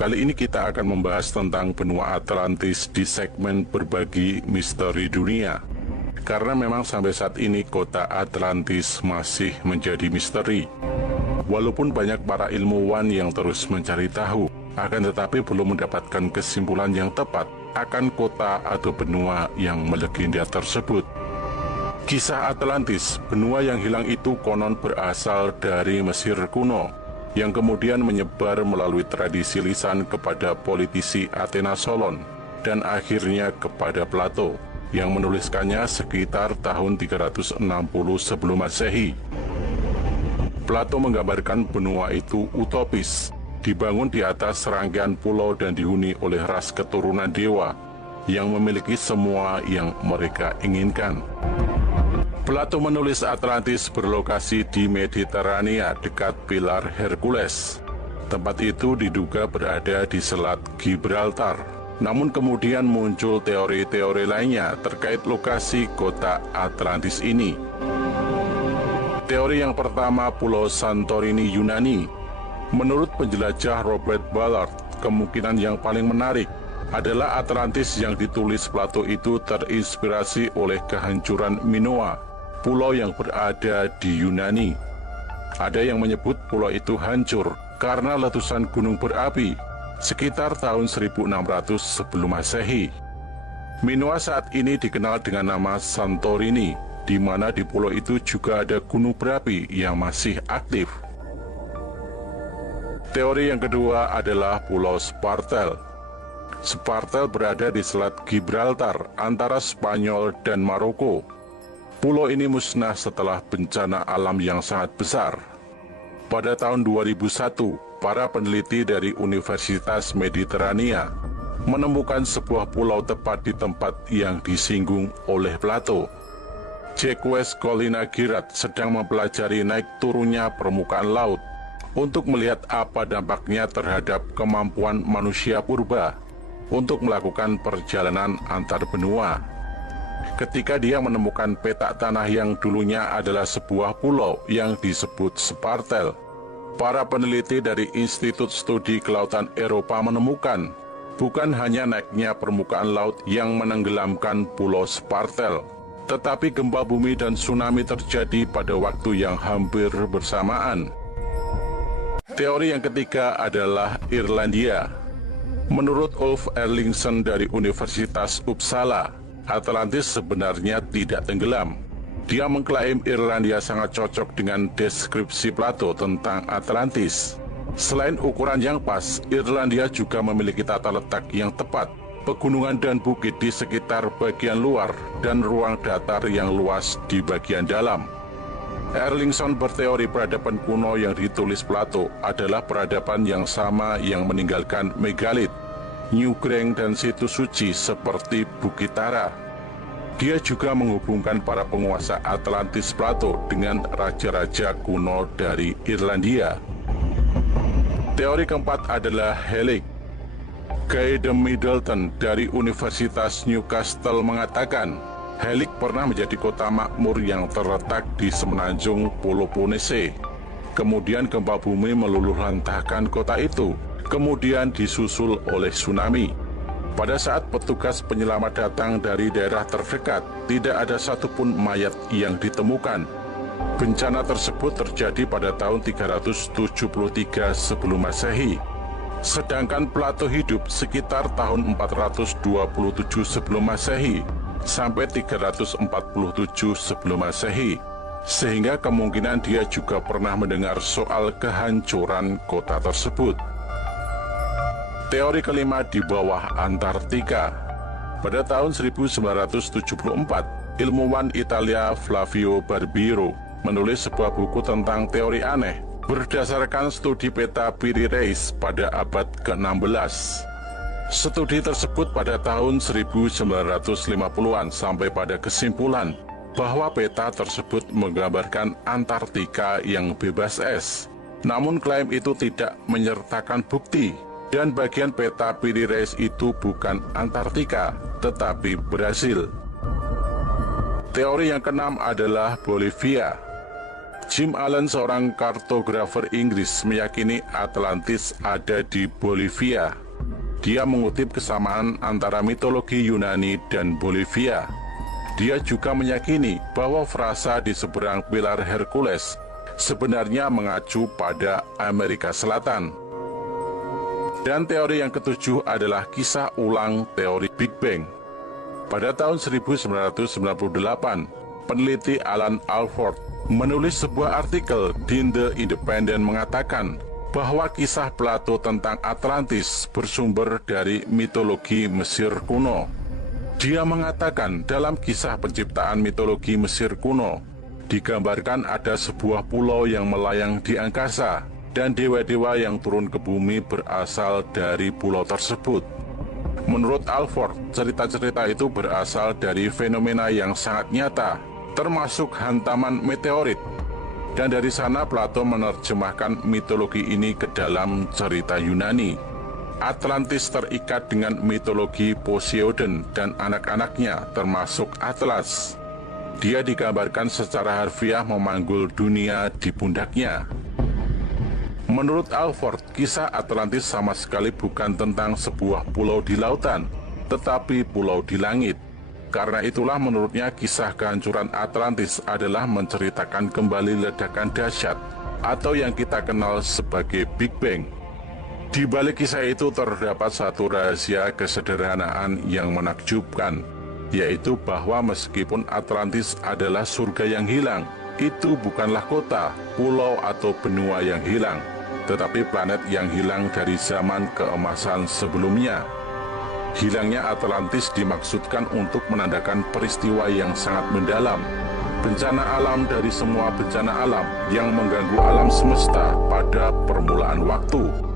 Kali ini kita akan membahas tentang benua Atlantis di segmen berbagi misteri dunia. Karena memang sampai saat ini kota Atlantis masih menjadi misteri. Walaupun banyak para ilmuwan yang terus mencari tahu, akan tetapi belum mendapatkan kesimpulan yang tepat akan kota atau benua yang melegenda tersebut. Kisah Atlantis, benua yang hilang itu konon berasal dari Mesir kuno, yang kemudian menyebar melalui tradisi lisan kepada politisi Athena Solon, dan akhirnya kepada Plato, yang menuliskannya sekitar tahun 360 sebelum Masehi. Plato menggambarkan benua itu utopis, dibangun di atas serangkaian pulau dan dihuni oleh ras keturunan dewa, yang memiliki semua yang mereka inginkan. Plato menulis Atlantis berlokasi di Mediterania dekat pilar Hercules. Tempat itu diduga berada di Selat Gibraltar. Namun kemudian muncul teori-teori lainnya terkait lokasi kota Atlantis ini. Teori yang pertama, Pulau Santorini Yunani. Menurut penjelajah Robert Ballard, kemungkinan yang paling menarik adalah Atlantis yang ditulis Plato itu terinspirasi oleh kehancuran Minoa, pulau yang berada di Yunani. Ada yang menyebut pulau itu hancur karena letusan gunung berapi sekitar tahun 1600 sebelum Masehi. Minoa saat ini dikenal dengan nama Santorini, di mana di pulau itu juga ada gunung berapi yang masih aktif. Teori yang kedua adalah Pulau Spartel. Spartel berada di Selat Gibraltar antara Spanyol dan Maroko. Pulau ini musnah setelah bencana alam yang sangat besar. Pada tahun 2001, para peneliti dari Universitas Mediterania menemukan sebuah pulau tepat di tempat yang disinggung oleh Plato. Jacques Collina-Girat sedang mempelajari naik turunnya permukaan laut untuk melihat apa dampaknya terhadap kemampuan manusia purba untuk melakukan perjalanan antar benua. Ketika dia menemukan petak tanah yang dulunya adalah sebuah pulau yang disebut Spartel, para peneliti dari Institut Studi Kelautan Eropa menemukan bukan hanya naiknya permukaan laut yang menenggelamkan Pulau Spartel, tetapi gempa bumi dan tsunami terjadi pada waktu yang hampir bersamaan. Teori yang ketiga adalah Irlandia. Menurut Ulf Erlingsson dari Universitas Uppsala, Atlantis sebenarnya tidak tenggelam. Dia mengklaim Irlandia sangat cocok dengan deskripsi Plato tentang Atlantis. Selain ukuran yang pas, Irlandia juga memiliki tata letak yang tepat, pegunungan dan bukit di sekitar bagian luar, dan ruang datar yang luas di bagian dalam. Erlingsson berteori peradaban kuno yang ditulis Plato adalah peradaban yang sama yang meninggalkan megalit, Newgrange dan situs suci seperti Bukit Tara. Dia juga menghubungkan para penguasa Atlantis Plato dengan raja-raja kuno dari Irlandia. Teori keempat adalah Hellenic. Guy de Middleton dari Universitas Newcastle mengatakan, Hellenic pernah menjadi kota makmur yang terletak di semenanjung Peloponnese. Kemudian gempa bumi meluluhlantahkan kota itu, kemudian disusul oleh tsunami. Pada saat petugas penyelamat datang dari daerah terdekat, tidak ada satupun mayat yang ditemukan. Bencana tersebut terjadi pada tahun 373 sebelum Masehi. Sedangkan Plato hidup sekitar tahun 427 sebelum Masehi sampai 347 sebelum Masehi. Sehingga kemungkinan dia juga pernah mendengar soal kehancuran kota tersebut. Teori kelima di bawah Antartika. Pada tahun 1974, ilmuwan Italia Flavio Barbiero menulis sebuah buku tentang teori aneh berdasarkan studi peta Piri Reis pada abad ke-16. Studi tersebut pada tahun 1950-an sampai pada kesimpulan bahwa peta tersebut menggambarkan Antartika yang bebas es. Namun klaim itu tidak menyertakan bukti. Dan bagian peta Piri Reis itu bukan Antartika, tetapi Brasil. Teori yang keenam adalah Bolivia. Jim Allen, seorang kartografer Inggris, meyakini Atlantis ada di Bolivia. Dia mengutip kesamaan antara mitologi Yunani dan Bolivia. Dia juga meyakini bahwa frasa di seberang pilar Hercules sebenarnya mengacu pada Amerika Selatan. Dan teori yang ketujuh adalah kisah ulang teori Big Bang. Pada tahun 1998, peneliti Alan Alford menulis sebuah artikel di The Independent mengatakan bahwa kisah Plato tentang Atlantis bersumber dari mitologi Mesir kuno. Dia mengatakan dalam kisah penciptaan mitologi Mesir kuno, digambarkan ada sebuah pulau yang melayang di angkasa, dan dewa-dewa yang turun ke bumi berasal dari pulau tersebut. Menurut Alford, cerita-cerita itu berasal dari fenomena yang sangat nyata, termasuk hantaman meteorit. Dan dari sana Plato menerjemahkan mitologi ini ke dalam cerita Yunani. Atlantis terikat dengan mitologi Poseidon dan anak-anaknya, termasuk Atlas. Dia digambarkan secara harfiah memanggul dunia di pundaknya. Menurut Alford, kisah Atlantis sama sekali bukan tentang sebuah pulau di lautan, tetapi pulau di langit. Karena itulah menurutnya kisah kehancuran Atlantis adalah menceritakan kembali ledakan dahsyat atau yang kita kenal sebagai Big Bang. Di balik kisah itu terdapat satu rahasia kesederhanaan yang menakjubkan, yaitu bahwa meskipun Atlantis adalah surga yang hilang, itu bukanlah kota, pulau atau benua yang hilang, tetapi planet yang hilang dari zaman keemasan sebelumnya. Hilangnya Atlantis dimaksudkan untuk menandakan peristiwa yang sangat mendalam, bencana alam dari semua bencana alam yang mengganggu alam semesta pada permulaan waktu.